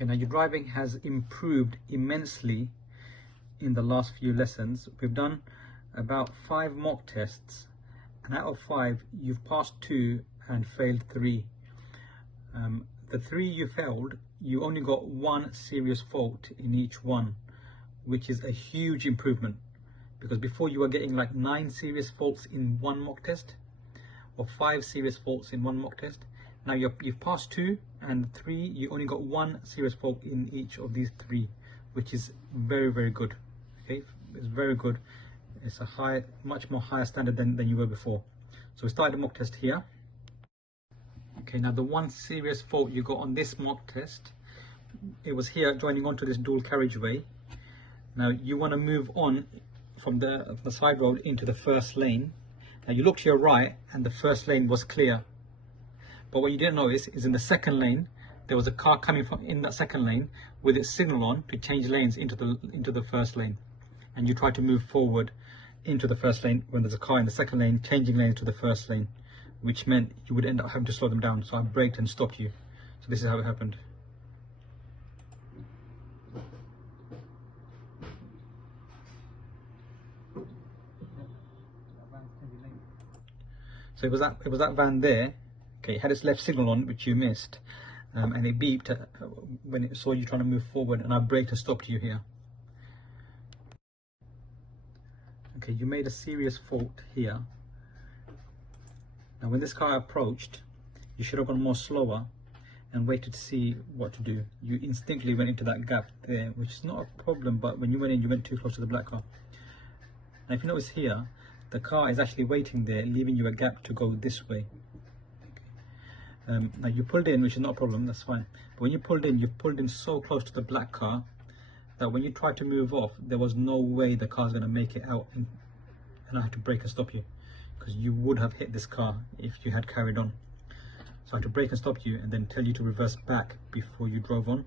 Okay, now your driving has improved immensely in the last few lessons. We've done about 5 mock tests, and out of 5 you've passed 2 and failed 3. The 3 you failed, you only got 1 serious fault in each one, which is a huge improvement, because before you were getting like 9 serious faults in one mock test, or 5 serious faults in one mock test. Now you've passed 2, and 3 you only got 1 serious fault in each of these 3, which is very, very good. Okay, it's very good. It's a much more higher standard than you were before. So we started the mock test here. Okay, now the 1 serious fault you got on this mock test, it was here joining onto this dual carriageway. Now you want to move on from the side road into the first lane. Now you look to your right and the first lane was clear, but what you didn't notice is in the second lane there was a car coming from in that second lane with its signal on to change lanes into the first lane, and you try to move forward into the first lane when there's a car in the second lane changing lanes to the first lane, which meant you would end up having to slow them down. So I braked and stopped you. So this is how it happened. So it was that van there. Okay, it had its left signal on, which you missed, and it beeped when it saw you trying to move forward, and I braked and stopped you here. Okay, you made a serious fault here. Now when this car approached, you should have gone more slower and waited to see what to do. You instinctively went into that gap there, which is not a problem, but when you went in, you went too close to the black car. Now if you notice here, the car is actually waiting there, leaving you a gap to go this way. Now you pulled in, which is not a problem, that's fine. But when you pulled in, you've pulled in so close to the black car that when you tried to move off, there was no way the car's going to make it out, and I had to brake and stop you, because you would have hit this car if you had carried on. So I had to brake and stop you and then tell you to reverse back before you drove on.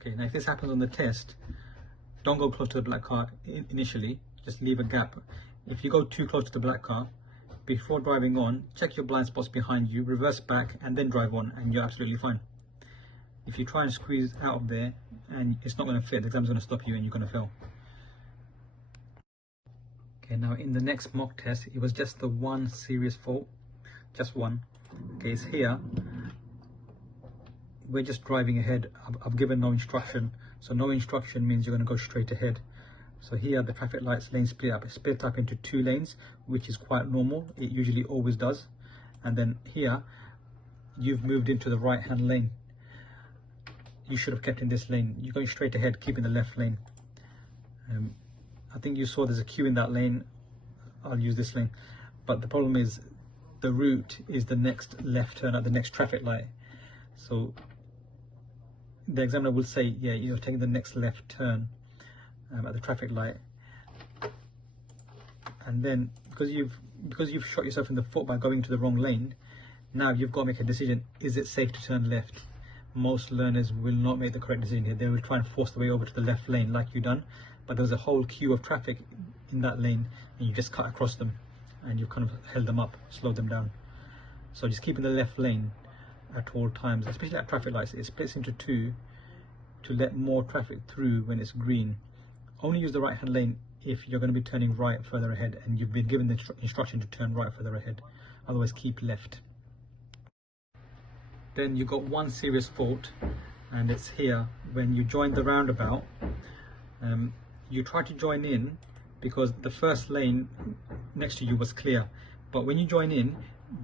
Okay, now if this happens on the test, don't go close to the black car initially, just leave a gap. If you go too close to the black car, before driving on, check your blind spots behind you, reverse back and then drive on, and you're absolutely fine. If you try and squeeze out of there and it's not going to fit, the exam's going to stop you and you're going to fail. Okay, now in the next mock test, it was just the 1 serious fault, just 1. Okay, it's here. We're just driving ahead. I've given no instruction, so no instruction means you're going to go straight ahead. So here the traffic lights lane split up into 2 lanes, which is quite normal. It usually always does. And then here you've moved into the right hand lane. You should have kept in this lane. You're going straight ahead, keeping the left lane. I think you saw there's a queue in that lane. I'll use this lane, but the problem is the route is the next left turn at the next traffic light. So the examiner will say, yeah, you're taking the next left turn at the traffic light, and then because you've shot yourself in the foot by going to the wrong lane, now you've got to make a decision. Is it safe to turn left? Most learners will not make the correct decision here. They will try and force the way over to the left lane like you've done, but there's a whole queue of traffic in that lane and you just cut across them and you've kind of held them up, slowed them down. So just keep in the left lane at all times, especially at traffic lights. It splits into 2 to let more traffic through when it's green. Only use the right hand lane if you're going to be turning right further ahead and you've been given the instruction to turn right further ahead. Otherwise keep left. Then you got 1 serious fault, and it's here. When you join the roundabout, you try to join in because the first lane next to you was clear, but when you join in,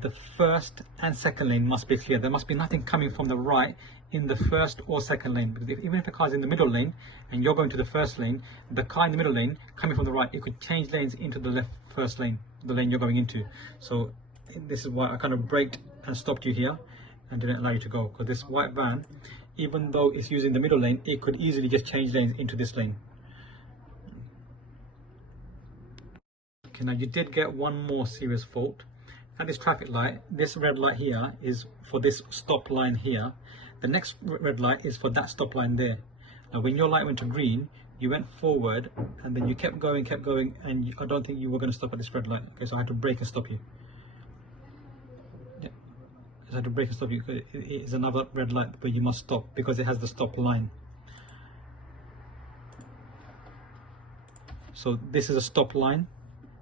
the first and second lane must be clear. There must be nothing coming from the right in the first or second lane, because even if the car is in the middle lane and you're going to the first lane, the car in the middle lane coming from the right, it could change lanes into the left first lane, the lane you're going into. So this is why I kind of braked and stopped you here and didn't allow you to go, because this white van, even though it's using the middle lane, it could easily just change lanes into this lane. Okay, now you did get 1 more serious fault. At this traffic light, this red light here is for this stop line here. The next red light is for that stop line there. Now when your light went to green, you went forward and then you kept going, and I don't think you were going to stop at this red light. Okay, so I had to brake and stop you. Yeah. just had to brake and stop. It is another red light where you must stop because it has the stop line. So this is a stop line.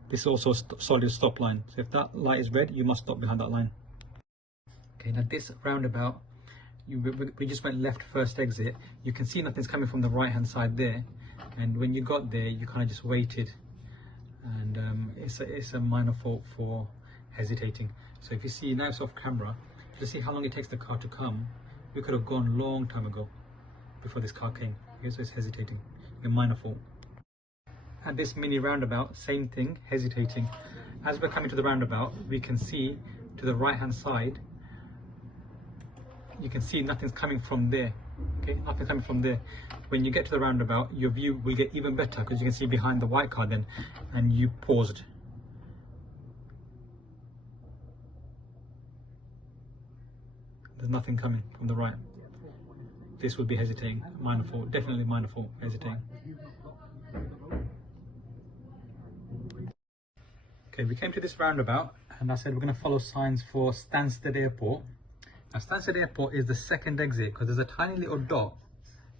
This is also a solid stop line. So if that light is red, you must stop behind that line. Okay, now this roundabout, we just went left first exit. You can see nothing's coming from the right hand side there, and when you got there, you kind of just waited, and it's a minor fault for hesitating. So if you see now it's off camera, just see how long it takes the car to come. We could have gone a long time ago before this car came. Okay, so it's hesitating, a minor fault. At this mini roundabout, same thing, hesitating. As we're coming to the roundabout, we can see to the right hand side, you can see nothing's coming from there. Okay, nothing coming from there. When you get to the roundabout, your view will get even better because you can see behind the white car then, and you paused. There's nothing coming from the right. This would be hesitating, minor fault, definitely minor fault, hesitating. Okay, we came to this roundabout and I said we're going to follow signs for Wanstead Airport. Now Wanstead Airport is the second exit because there's a tiny little dot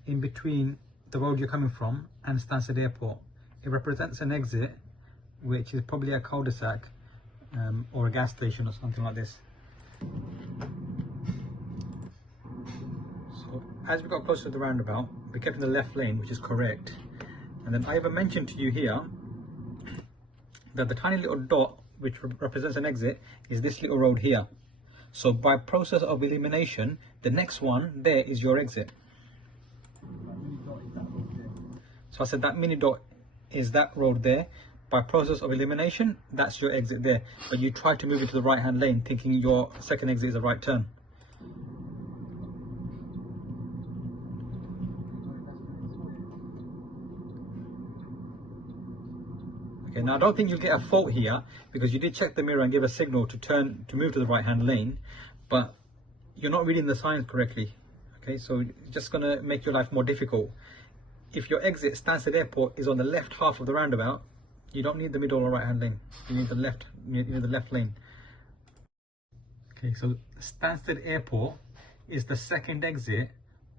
in between the road you're coming from and Wanstead Airport. It represents an exit which is probably a cul-de-sac or a gas station or something like this. So as we got closer to the roundabout, we kept in the left lane, which is correct. And then I even mentioned to you here that the tiny little dot which represents an exit is this little road here. So by process of elimination, the next one there is your exit. So I said that mini dot is that road there. By process of elimination, that's your exit there. But you try to move into the right hand lane thinking your second exit is a right turn. Okay, now I don't think you'll get a fault here because you did check the mirror and give a signal to move to the right hand lane, but you're not reading the signs correctly. Okay, so it's just going to make your life more difficult. If your exit Wanstead Airport is on the left half of the roundabout, you don't need the middle or right hand lane. You need the left lane. Okay, so Wanstead Airport is the second exit,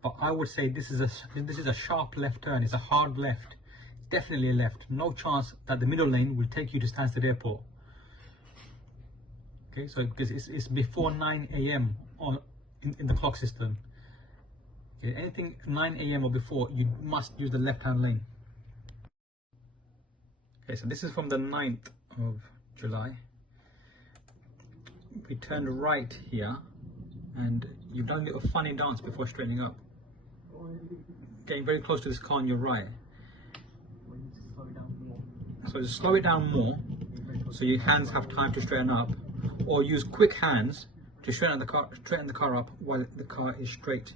but I would say this is a sharp left turn. It's a hard left. Definitely a left. No chance that the middle lane will take you to Wanstead Airport. Okay, so because it's before 9 AM in the clock system. Okay, anything 9 AM or before, you must use the left hand lane. Okay, so this is from the 9th of July. We turned right here and you've done a little funny dance before straightening up. Getting very close to this car on your right. So just slow it down more so your hands have time to straighten up, or use quick hands to straighten the car up while the car is straight,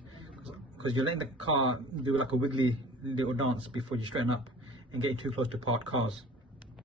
because you're letting the car do like a wiggly little dance before you straighten up and getting too close to parked cars.